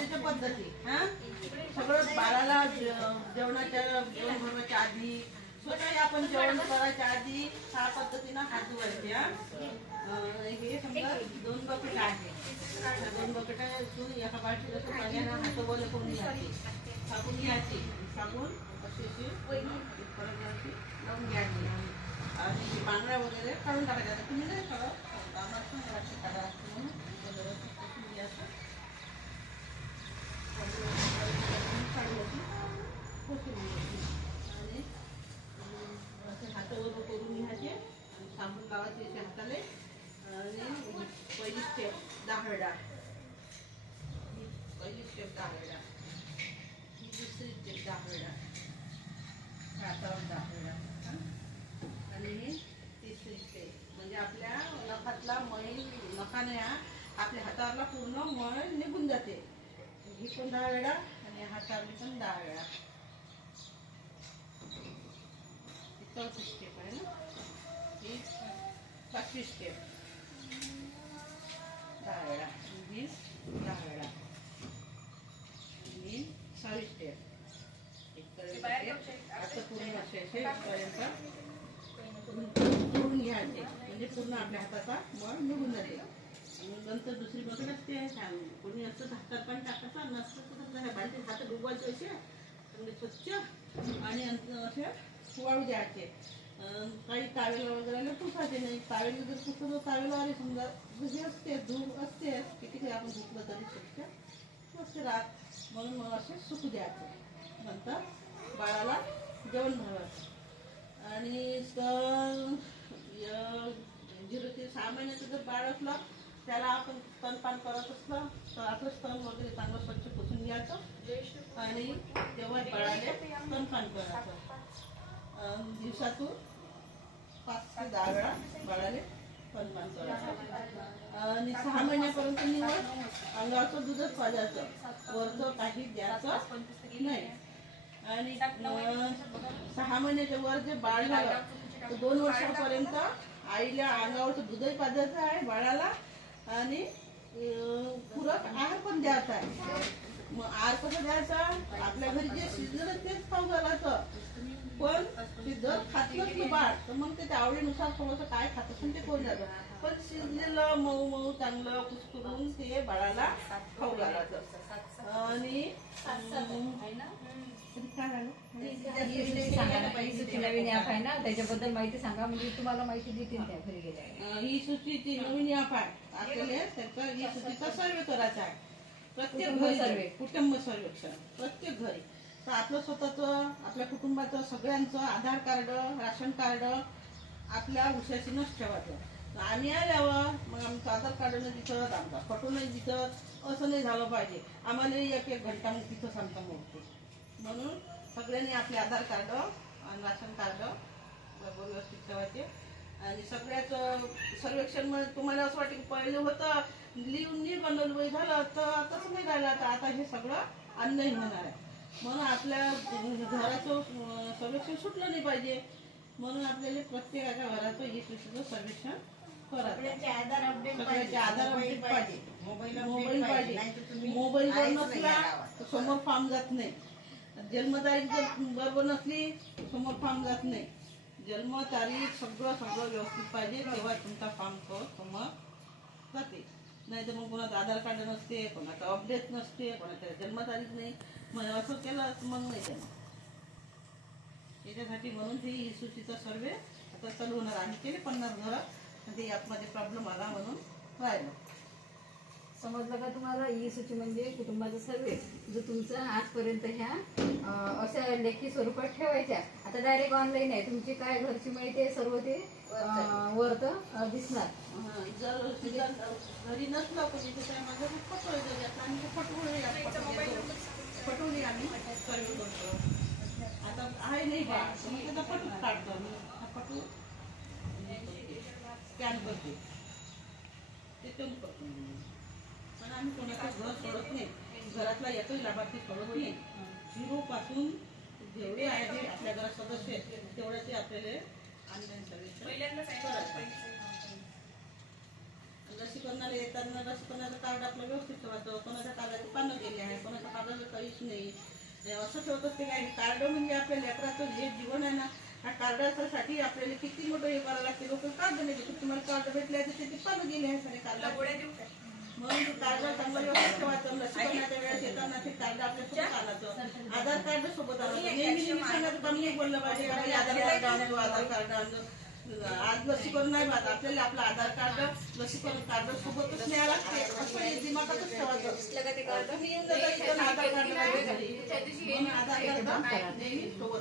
त्याच्या पद्धती हा? सगळं बाळाला जेवणाच्या जेवण बनवायच्या आधी स्वतः आपण जेवण करायच्या आधी ह्या पद्धतीनं हात धुवायचे हे? समजा दोन बकेट आहे. दोन बकेट तून एका बाजूला असं पाण्यानं हात बोल करून घ्यायची. साबून घ्यायची. साबून अशी अशी लावून घ्यायची. आणि पांढऱ्या वगैरे काढून टाकायच्या तुम्ही नाही काढत कामात पण काढा लागते म्हणून ते व्यवस्थित पुसून घ्यायचं. काढून पुसून घ्यायची. आणि अं, असे हात वगैरे करून घ्यायचे आणि साबण लावायचे असे हाताले आणि पहिली स्टेप दाहरडा ही पहिली स्टेप दाहरडा ही दुसरी स्टेप दाहरडा हातावर दाहरडा आणि ही तिसरी स्टेप म्हणजे आपल्या नखातला मळी नखाने आपल्या हातावरला पूर्ण मळ निघून जाते. ही पण दहा वेळा आणि हातावरली पण दहा वेळा ही चौथी स्टेप आहे ना? ही पाचवी स्टेप दहा वेळा आणि दहा वेळा आणि सहावी स्टेप इथपर्यंत आता पूर्ण असे असे इथपर्यंत करून घ्यायचे म्हणजे पूर्ण आपल्या हाताचा मळ निघून जाते आणि नंतर दुसरी बघत असते कोणी असं हातात पण टाकायचं नसतं तर बालटीत हात डुबवायचे असे स्वच्छ आणि असे वाळू द्यायचे काही तावेला वगैरे पुसायचे नाही. तावेला जर पुसलं तर तावेला आले समजा. हे असते धूप असते किती काही आपण धुतलं तरी स्वच्छ असते राहत. म्हणून मग असे सुकू द्यायचं. नंतर बाळाला जेवण घालायचं आणि तर झिरो ते सहा महिन्याचं जर बाळ असलं त्याला आपण स्तनपान करत असलं तर आपलं स्तन वगैरे चांगलं स्वच्छ पुसून घ्यायचं. आणि तेव्हा बाळाला स्तनपान करायचं. दिवसातून पाच दहा वेळा बाळाला स्तनपान करायचं आणि सहा महिन्यापर्यंत निवड अंगाचं दूधच पाजायचं. वरचं काही द्यायचं नाही. आणि सहा महिन्याच्या वर जे बाळ झालं तर दोन वर्षापर्यंत आईला अंगावरचं दूधही पाजायचं आहे बाळाला. आणि अं, पूरक आहार पण द्यायचा आहे. मग आहार कसं द्यायचा? आपल्या घरी जे शिजलं तेच खाऊ घालायचं. पण शिजत खात नसलं बाळ तर मग ते आवडीनुसार थोडंसं काय खात असेल ते करून जातं. पण शिजलेलं मऊ मऊ चांगलं कुसकरून ते बाळाला खाऊ घालायचं. आणि ना त्याच्याबद्दल माहिती सांगा म्हणजे तुम्हाला माहिती देतील त्या घरी गेल्या ही सूचीची नवीन ॲप आहे आपल्याला त्याचा ही सूचीचा सर्वे करायचा आहे. प्रत्येक घरी सर्वे. कुटुंब सर्वेक्षण. प्रत्येक घरी. तर आपलं स्वतःचं आपल्या कुटुंबाचं सगळ्यांचं आधार कार्ड राशन कार्ड आपल्या उशाशीनंच ठेवायचं. आम्ही आल्यावर मग आमचं आधार कार्ड नाही दिसत आमचा फोटो नाही दिसत असं नाही झालं पाहिजे. आम्हाला एक एक घंटा मग तिथं सांगता मोडते. म्हणून सगळ्यांनी आपले आधार कार्ड आणि राशन कार्ड व्यवस्थित ठेवायचे. आणि सगळ्याच सर्वेक्षण तुम्हाला असं वाटतं की पहिले होतं लिहून नाही बनवलं झालं तर तसं नाही राहिलं आता आता हे सगळं ऑनलाईन होणार आहे. म्हणून आपल्या घराचं सर्वेक्षण सुटलं नाही पाहिजे. म्हणून आपल्याला प्रत्येकाच्या घराचं ई कृषीचं सर्वेक्षण करायचं. आधार अपडेट पाहिजे. मोबाईल पाहिजे. पाहिजे. मोबाईल जर नसला तर समोर फॉर्म जात नाही. जन्मतारीख जर बरोबर नसली समोर फॉर्म जात नाही. जन्मतारीख सगळं सगळं व्यवस्थित पाहिजे तेव्हा तुमचा फॉर्म समोर जाते. नाही तर मग कोणाचं आधार कार्ड नसते कोणाचं अपडेट नसते कोणाचं जन्मतारीख नाही. मग असं केलं मग नाही त्यानं याच्यासाठी म्हणून ते ही सूचीचा सर्वे आता चालू होणार आम्ही केले पन्नास घरं. ते ॲपमध्ये प्रॉब्लेम आला म्हणून राहिलं. समजलं का तुम्हाला? ई सूची म्हणजे कुटुंबाचा सर्वे जो तुमचा आजपर्यंत ह्या अशा लेखी स्वरूपात ठेवायच्या. आता डायरेक्ट ऑनलाईन आहे. तुमची काय घरची माहिती आहे सर्व ते वरत दिसणार. हं, जर जर घरी नसलं कोणी फोटो फोटोने आम्ही सर्व करतो. आता आहे नाही त्याचा फोटो काढतो. आम्ही हा फोटो स्कॅन करते. ते करतो मी. पण आम्ही कोणाचं घर सोडत नाही. घरातला एकही लाभार्थी सोडत नाही. झिरो पासून जेवढे आहे आपल्या घरात सदस्य तेवढ्याचे आपल्याला ऑनलाईन सर्व्हिस लसीकरणाला येताना लसीकरणाचं कार्ड आपलं व्यवस्थित ठेवायचं. कोणाच्या कार्डाचे पानं गेले आहे कोणाला काहीच नाही. हे असं ठेवत असते काय कार्ड म्हणजे आपल्या लेकराचं जे जीवन आहे ना ह्या कार्डासाठी आपल्याला किती मोठं हे करावं लागते. लोक कार्ड नाही तुम्हाला कार्ड भेटले आहे तर ते पानं गेले आहे सारे कार्ड. म्हणून ते कार्ड चांगलं व्यवस्थित ठेवायचं लसीकरणाच्या वेळेस येताना ते कार्ड आपल्यासोबत आणायचं. आधार कार्ड सोबत आणायचं. नेहमी नेहमी सांगायचं कमी नाही बोललं पाहिजे का बाई आधार कार्ड आणतो आधार कार्ड आणतो आज लसीकरण नाही पाहत. आपल्याला आपलं आधार कार्ड लसीकरण कार्ड सोबतच न्यायला लागते. असं हे दिमागातच ठेवायचं. आधार कार्ड आधार कार्ड नेहमी सोबत